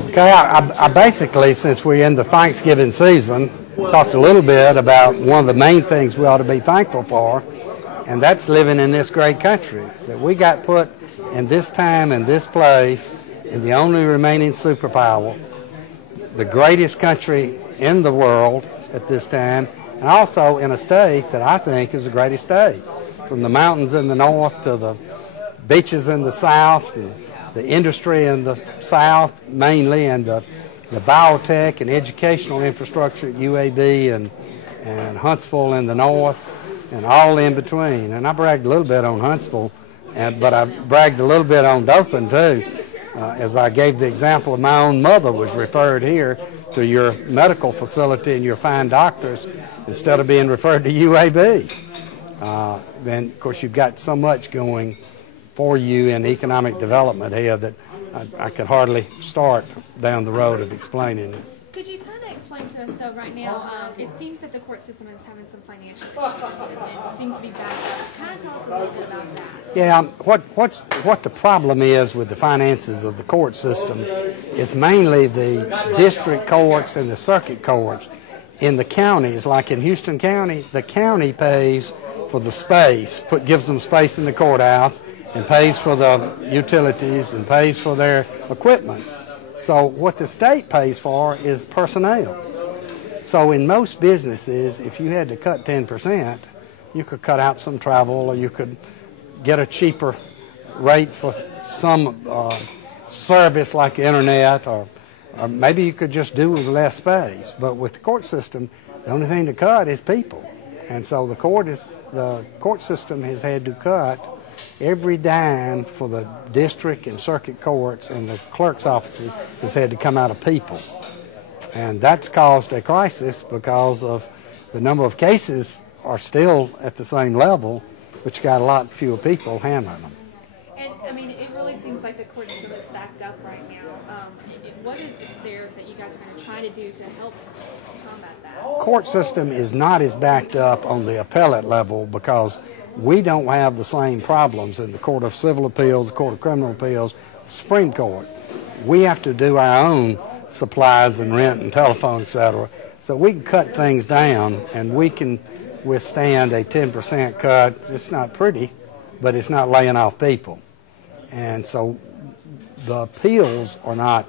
Okay, I basically, since we're in the Thanksgiving season, talked a little bit about one of the main things we ought to be thankful for, and that's living in this great country, that we got put in this time and this place in the only remaining superpower, the greatest country in the world at this time, and also in a state that I think is the greatest state, from the mountains in the north to the beaches in the south, and the industry in the south mainly, and the biotech and educational infrastructure at UAB and Huntsville in the north, and all in between. And I bragged a little bit on Huntsville, but I bragged a little bit on Dothan too, as I gave the example of my own mother was referred here to your medical facility and your fine doctors instead of being referred to UAB. Then, of course, you've got so much going for you in economic development here that I could hardly start down the road of explaining it. Could you kind of explain to us, though, right now, it seems that the court system is having some financial issues, and it seems to be backed up. Kind of tell us a little bit about that. Yeah, what the problem is with the finances of the court system is mainly the district courts and the circuit courts. In the counties, like in Houston County, the county pays for the space, gives them space in the courthouse, and pays for the utilities and pays for their equipment. So what the state pays for is personnel. So in most businesses, if you had to cut 10%, you could cut out some travel, or you could get a cheaper rate for some service like the internet, or maybe you could just do with less space. But with the court system, the only thing to cut is people. And so the court system has had to cut every dime for the district and circuit courts and the clerk's offices has had to come out of people. And that's caused a crisis because of the number of cases are still at the same level, but you got a lot fewer people handling them. And, I mean, it really seems like the court system is backed up right now. What is there that you guys are going to try to do to help combat that? Court system is not as backed up on the appellate level because we don't have the same problems in the Court of Civil Appeals, the Court of Criminal Appeals, the Supreme Court. We have to do our own supplies and rent and telephone, etc. So we can cut things down, and we can withstand a 10% cut. It's not pretty, but it's not laying off people. And so the appeals are not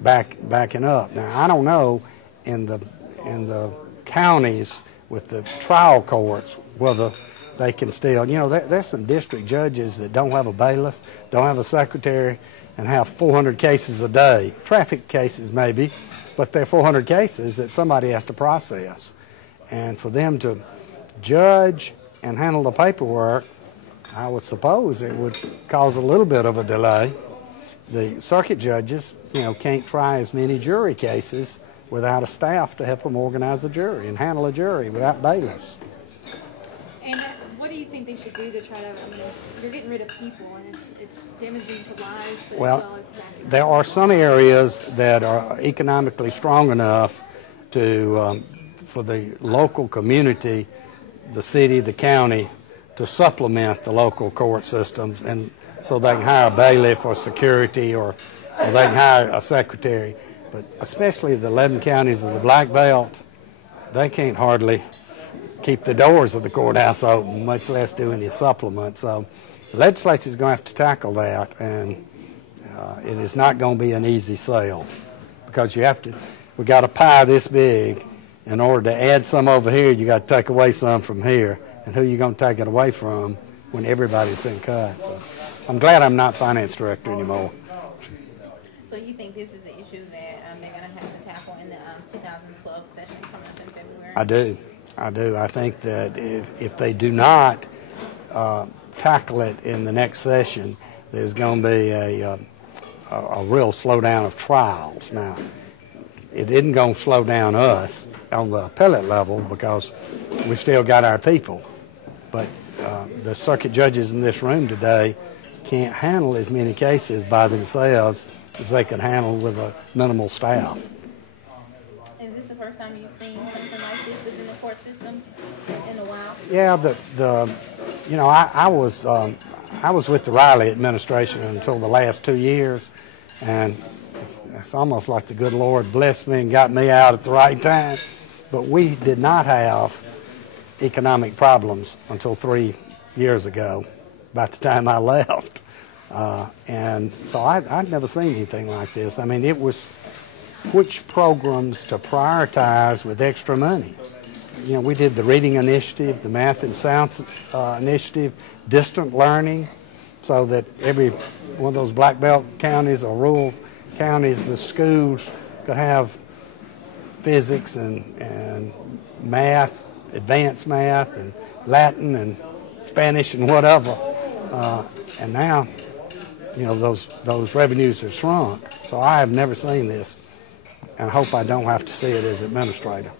backing up. Now, I don't know in the counties with the trial courts whether they can still, there's some district judges that don't have a bailiff, don't have a secretary, and have 400 cases a day. Traffic cases maybe, but they're 400 cases that somebody has to process. And for them to judge and handle the paperwork, I would suppose it would cause a little bit of a delay. The circuit judges, can't try as many jury cases without a staff to help them organize a jury and handle a jury without bailiffs. And what do you think they should do to try to, you're getting rid of people, and it's damaging to lives, but as well as there are some areas that are economically strong enough to, for the local community, the city, the county, to supplement the local court systems, and so they can hire a bailiff or security, or they can hire a secretary. But especially the 11 counties of the Black Belt, they can't hardly keep the doors of the courthouse open, much less do any supplement. So the legislature is going to have to tackle that, and it is not going to be an easy sale, because we got a pie this big. In order to add some over here, you got to take away some from here. And who are you going to take it away from when everybody's been cut? So I'm glad I'm not finance director anymore. So you think this is an issue that they're going to have to tackle in the 2012 session coming up in February? I do. I think that if they do not tackle it in the next session, there's going to be a real slowdown of trials. Now, it isn't going to slow down us on the appellate level because we've still got our people. But the circuit judges in this room today can't handle as many cases by themselves as they could handle with a minimal staff. Is this the first time you've seen something like this within the court system in a while? Yeah, I was with the Riley administration until the last 2 years, and It's almost like the good Lord blessed me and got me out at the right time. But we did not have economic problems until 3 years ago, about the time I left. And so I'd never seen anything like this. I mean, it was which programs to prioritize with extra money. You know, we did the reading initiative, the math and science initiative, distant learning, so that every one of those black belt counties or rural counties, the schools could have physics and math, advanced math, and Latin and Spanish and whatever. And now, you know, those revenues have shrunk. So I have never seen this, and I hope I don't have to see it as administrator.